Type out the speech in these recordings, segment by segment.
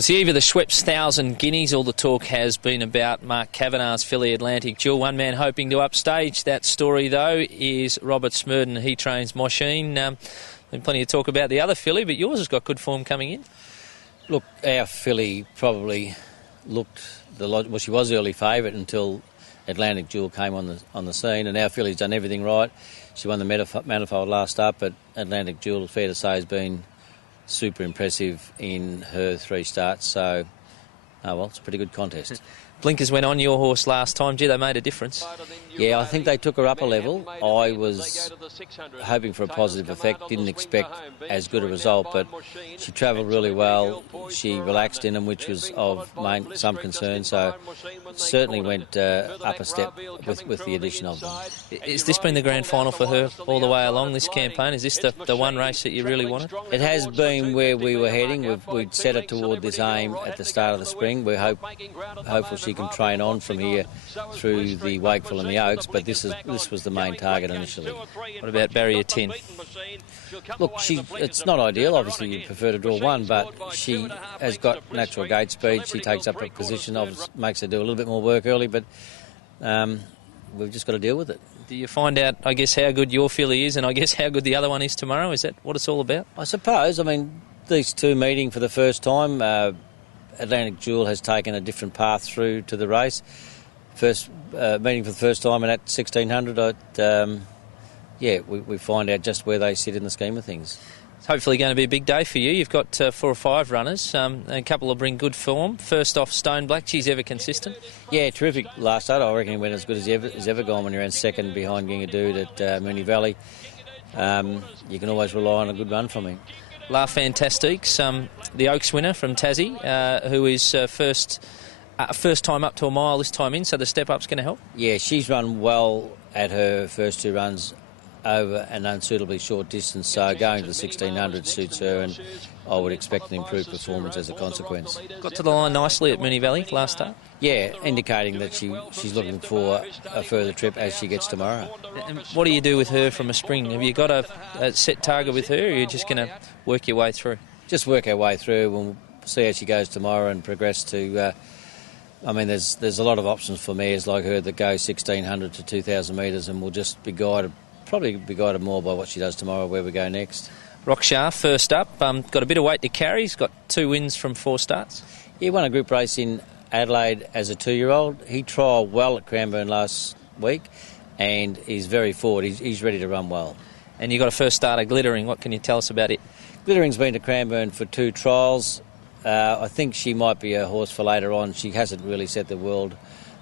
It's the eve of the Schweppes 1000 Guineas. All the talk has been about Mark Kavanagh's filly Atlantic Jewel. One man hoping to upstage that story, though, is Robert Smerdon. He trains Mosheen. Been plenty of talk about the other filly, but yours has got good form coming in. Look, our filly probably looked well. She was early favourite until Atlantic Jewel came on the scene, and our filly's done everything right. She won the Manifold last up, but Atlantic Jewel, fair to say, has been super impressive in her 3 starts. So, well, it's a pretty good contest. Blinkers went on your horse last time. Gee, they made a difference. Yeah, I think they took her up a level. I was hoping for a positive effect, didn't expect as good a result, but she travelled really well. She relaxed in them, which was of some concern, so certainly went up a step with the addition of them. Has this been the grand final for her all the way along this campaign? Is this the one race that you really wanted? It has been where we were heading. We'd set it toward this aim at the start of the spring. We're hopeful she can train on from here through the Wakeful and the Oaks, but this was the main target initially. What about barrier 10? Look, it's not ideal. Obviously, you'd prefer to draw one, but she has got natural gate speed. She takes up a position, makes her do a little bit more work early, but we've just got to deal with it. Do you find out, I guess, how good your filly is and I guess how good the other one is tomorrow? Is that what it's all about? I suppose. I mean, these two meeting for the first time. Atlantic Jewel has taken a different path through to the race. First meeting for the first time, and at 1600, we find out just where they sit in the scheme of things. It's hopefully going to be a big day for you. You've got 4 or 5 runners, and a couple will bring good form. First off, Stone Black, she's ever consistent. Yeah, terrific last start. I reckon he went as good as he's ever gone when he ran second behind Gingadood at Moonee Valley. You can always rely on a good run from him. La Fantastique's the Oaks winner from Tassie, who is first time up to a mile this time in, so the step-up's going to help? Yeah, she's run well at her first 2 runs over an unsuitably short distance, so going to the 1600 suits her, and I would expect an improved performance as a consequence. Got to the line nicely at Moonee Valley last start? Yeah, indicating that she's looking for a further trip as she gets tomorrow. And what do you do with her from a spring? Have you got a set target with her, or are you just going to work your way through? Just work our way through. We'll see how she goes tomorrow and progress to... there's a lot of options for mares like her that go 1600 to 2000 metres, and we'll just probably be guided more by what she does tomorrow, where we go next. Rockshar, first up, got a bit of weight to carry. He's got 2 wins from 4 starts. He won a group race in Adelaide as a 2-year-old. He trialled well at Cranbourne last week, and he's very forward. He's ready to run well. And you got a first starter, Glittering. What can you tell us about it? Glittering's been to Cranbourne for 2 trials. I think she might be a horse for later on. She hasn't really set the world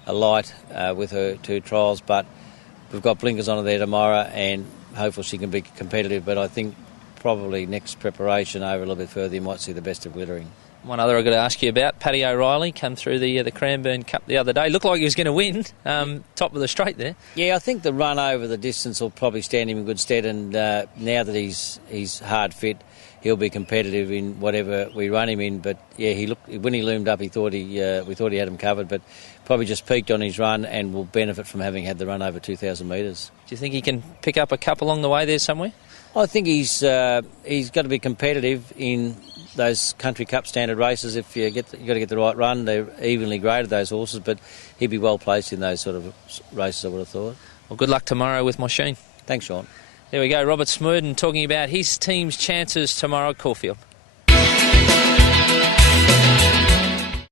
alight with her 2 trials, but we've got blinkers on her there tomorrow, and hopefully she can be competitive. But I think probably next preparation over a little bit further, you might see the best of Glittering. One other I've got to ask you about, Paddy O'Reilly, come through the Cranbourne Cup the other day. Looked like he was going to win, top of the straight there. Yeah, I think the run over the distance will probably stand him in good stead, and now that he's hard fit, he'll be competitive in whatever we run him in. But yeah, when he loomed up, we thought he had him covered, but probably just peaked on his run and will benefit from having had the run over 2,000 metres. Do you think he can pick up a cup along the way there somewhere? I think he's got to be competitive in those Country Cup standard races. If you've got to get the right run, they're evenly graded, those horses, but he'd be well placed in those sort of races, I would have thought. Well, good luck tomorrow with Mosheen. Thanks, Sean. There we go, Robert Smerdon talking about his team's chances tomorrow at Caulfield.